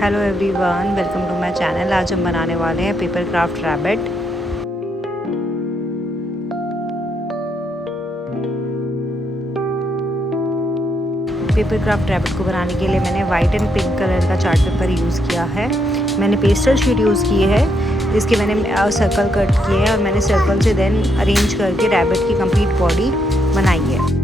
Hello everyone, welcome to my channel. आज हम बनाने वाले हैं paper craft rabbit. Paper craft rabbit को बनाने के लिए मैंने वाइट एंड पिंक कलर का चार्ट पेपर यूज़ किया है। मैंने पेस्टल शीट यूज़ की है, इसके मैंने सर्कल कट किए हैं और मैंने सर्कल से देन अरेंज करके रैबिट की कंप्लीट बॉडी बनाई है।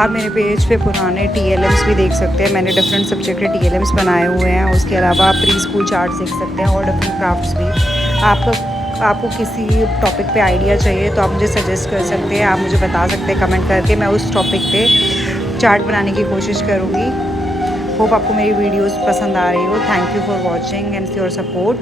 आप मेरे पेज पे पुराने TLMs भी देख सकते हैं। मैंने डिफरेंट सब्जेक्ट के TLMs बनाए हुए हैं। उसके अलावा आप प्री स्कूल चार्ट्स देख सकते हैं और डिफरेंट क्राफ्ट्स भी। आपको किसी टॉपिक पे आइडिया चाहिए तो आप मुझे सजेस्ट कर सकते हैं। आप मुझे बता सकते हैं कमेंट करके, मैं उस टॉपिक पे चार्ट बनाने की कोशिश करूँगी। होप आपको मेरी वीडियोज़ पसंद आ रही हो। Thank you for watching and your support.